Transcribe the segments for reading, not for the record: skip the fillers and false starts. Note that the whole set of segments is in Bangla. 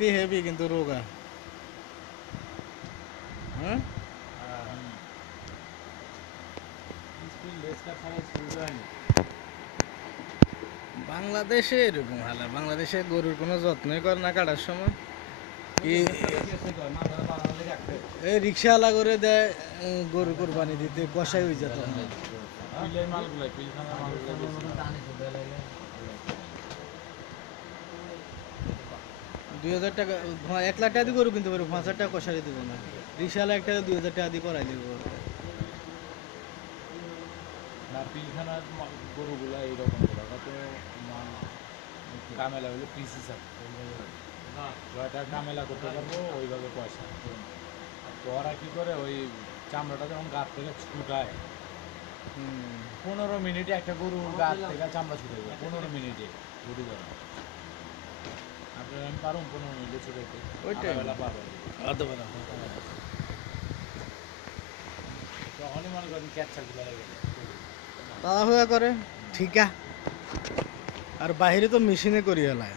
দেখতে হেভি কিন্তু রোগা। হ্যাঁ বাংলাদেশে এরকম হালা, বাংলাদেশে গরুর কোনো যত্নই করে না কাটার সময়। কি এই রিক্সাওয়ালা করে দেয় গরু কোরবানি দিতে, কষাই হয়ে যেত। 2000 টাকা 1 লাখ টাকা দিয়ে গরু কিনতে পারবো, 5,000 টাকা কষারি দেবো না। রিক্সাওয়ালা একটা 2000 টাকা দিয়ে পড়াই দেবো। না পিলখানার গরুগুলা এইরকম কামেলা হলে পিসি ছয়টা কামেলা করতে পারবো ওইভাবে পয়সা। তো ওরা কী করে ওই চামড়াটা যখন গাছ থেকে ছুটায় 15 মিনিটে একটা গরু গাছ থেকে চামড়া ছুটে যাবে, 15 মিনিটে গরু ধরা। আপনার আমি পারুন 15 মিনিটে ছুটাইতে, ওইটাই বেলা পারবেন তখনই মনে করেন ক্যাপচার গুলো লাগে তাড়াহুড়া করে ঠিকা। আর বাহিরে তো মেশিনে করি এলায়।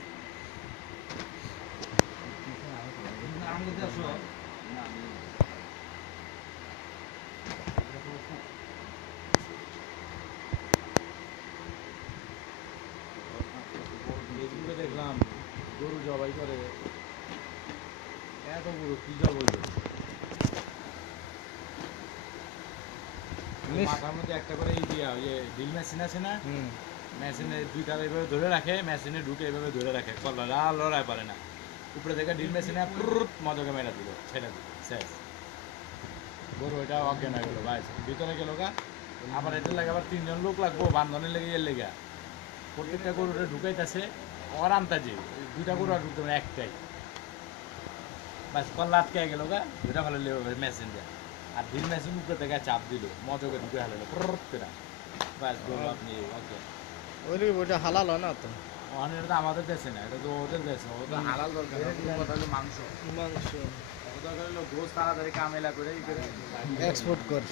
দেখলাম গরু জবাই করে, এত গরু কি জবাই করে মাথার মধ্যে একটা করে এই দিয়া ওই যে ড্রিল মেশিন আছে না, মেশিনে দুইটা এইভাবে ধরে রাখে, মেশিনে ঢুকে এইভাবে ধরে রাখে, কল্লা লড়াই পারে না, উপরে থেকে ড্রিল মেশিনে মজাকে মেরা দিল, ছেড়ে দিল, শেষ গরু। ওইটা অজ্ঞান হয়ে গেলো ভাই, ভিতরে গেল গা। আবার এটা লাগে আবার 3 জন লোক লাগবো বান্ধনের লেগে এর লেগা, প্রত্যেকটা গরুটা ঢুকাইতেছে ওর আন্তাজে, দুইটা গরু আর ঢুকতে পারে একটাই, বাস কল্লা আটকে গেল গা, দুইটা ভালো লেগে মেশিন দেয়। আর ড্রিল মেশিন উপরে থেকে চাপ দিল, মজাকে ঢুকে হারালো প্রত্যেকটা, বাস গরু আপনি অজ্ঞান। ওইটা হালাল হয় না তো। এটা তো আমাদের দেশে না, এটা তো ওদের দেশে, ওদের হালাল দরকার মাংস মাংস দরকার হলো গোস তাড়াতাড়ি কামেলা করে এক্সপোর্ট কর।